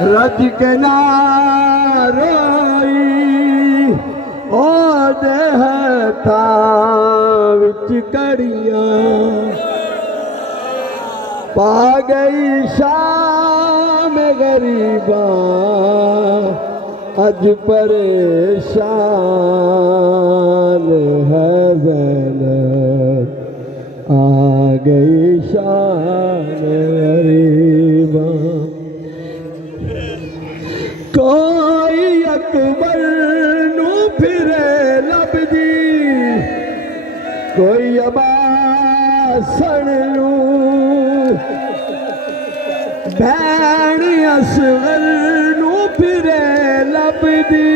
रज के नारोई ओ देहता विच कड़ियां पा गई शाम गरीबा अज परेशान है ज़ैनब आ गई शाम गरीबा कोई अकबर नू फिरे लभदी कोई अबासन नू भैन असगर नू फिरे लभदी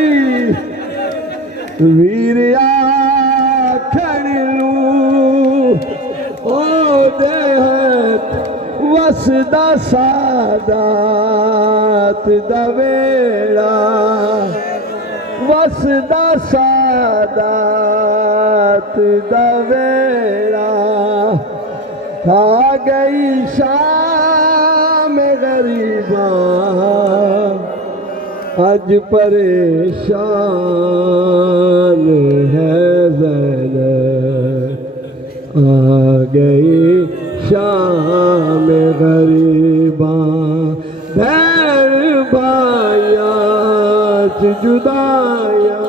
वीर आखण नू ओ देहत वसदा सादात दा वेड़ा वसदा सादात दा वेड़ा खा गई शाम गरीबा अज परेशान है ज़ैनब आ गई शाम गरीबा भैन भाइया जुदाया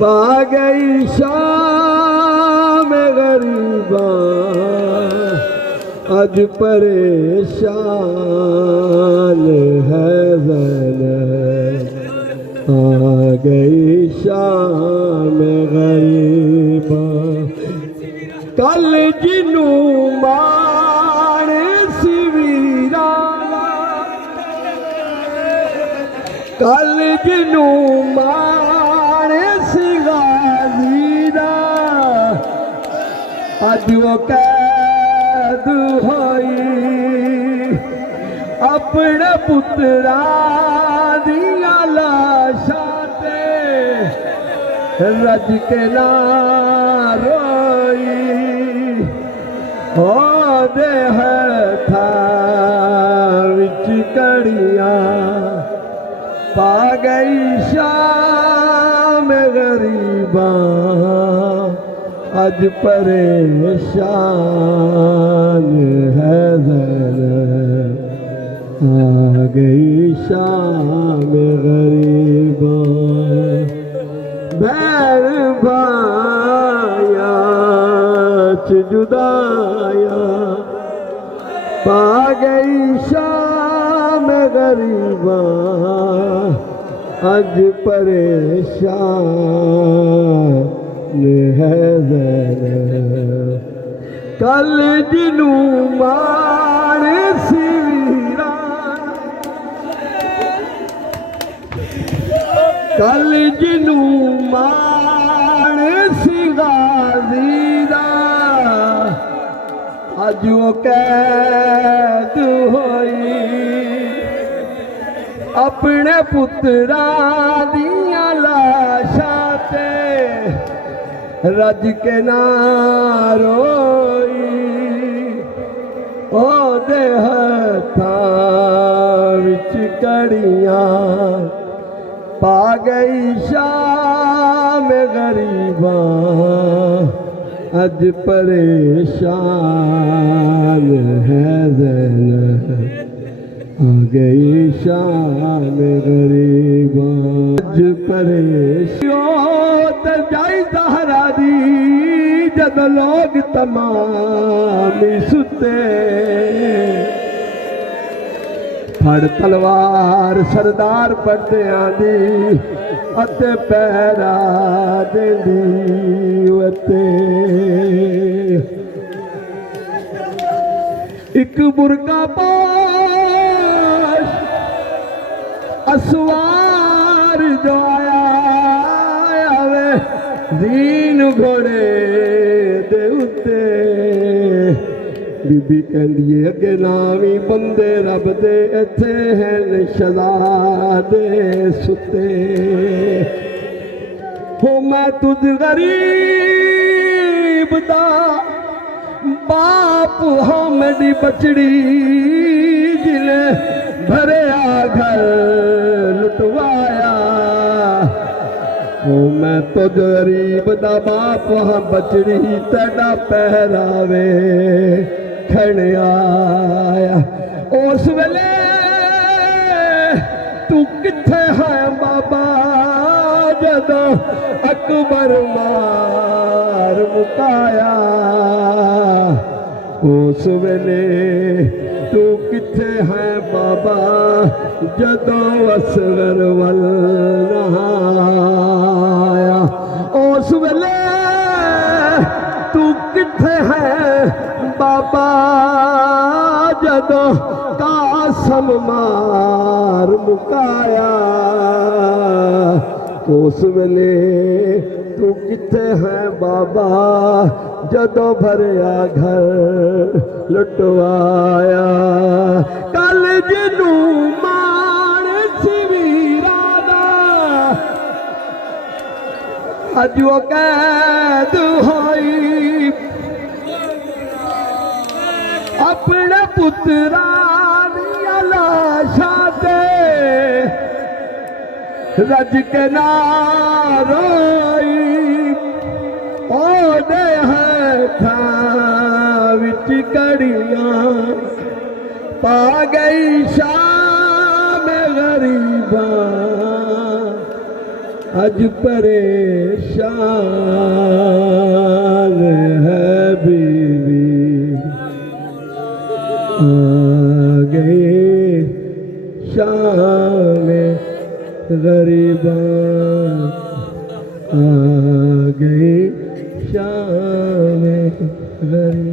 पा गई शाम गरीबा अज परेशान है ज़ैनब आ गई शाम गरीबा कल जिनू मान सिवीरा कल जिनू मान सिगाजीरा अज वो कैद होई अपने पुत्रा दिया लाशां ते रज के ना रोई हो दे हथा विच कड़ियां पा गई शाम गरीबा अज परेशान है ज़ैनब आ गई शाम गरीबा भैन भाया जुदाया पा गई शाम गरीबा अज परेशान है ज़ैनब कल जिनू मान सिवीरा कल जिनू मान सिगाजीदा अज वो कैद होई अपने पुत्रा दिया लाशां ते रज के ना रोई ओ दे हथां विच कड़ियां पा गई शाम गरीबा अज परेशान है ज़ैनब आ गई शाम गरीबा अज परेशान जाई ज़हरा दी जद लोग तमाम सुते फड़ तलवार सरदार पड़दियां दी अते पैरा देंदी वते एक बुरका पाश असवार सवार जो आया वे दीन घोड़े दे उत्ते बीबी कहंदी है अगे नावी बंदे रब दे इत्थे हैं शहजादे सुते हो मैं तुझ गरीब दा बाप हाँ मेरी बचड़ी जिले भरिया घर लुटवाया ओ मैं तो गरीब दा बाप हाँ बचड़ी तेरा पहरावे खण आया उस वेले तू किथे है बाबा जदों अकबर मार मुकाया उस वेले तू किथे है बाबा जदों असगर वल नहाया उस वेले तू किथे है बाबा जदों कासम मार मुकाया उस वेले तू किथे है बाबा जदों भरिया घर लुटवाया कल जिनू मान सी वीरा दा अज वो कैद होई अपने पुत्रा दिया लाशा ते रज के ना रोई ओदे हथां विच कड़ियां पा गई शाम गरीबां अज परेशान है बीवी आ गए शाम गरीबां आ गए शाम गरीब